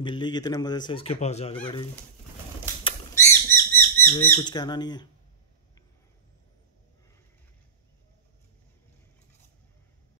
बिल्ली कितने मज़े से इसके पास जाके बैठेगी। अरे कुछ कहना नहीं है।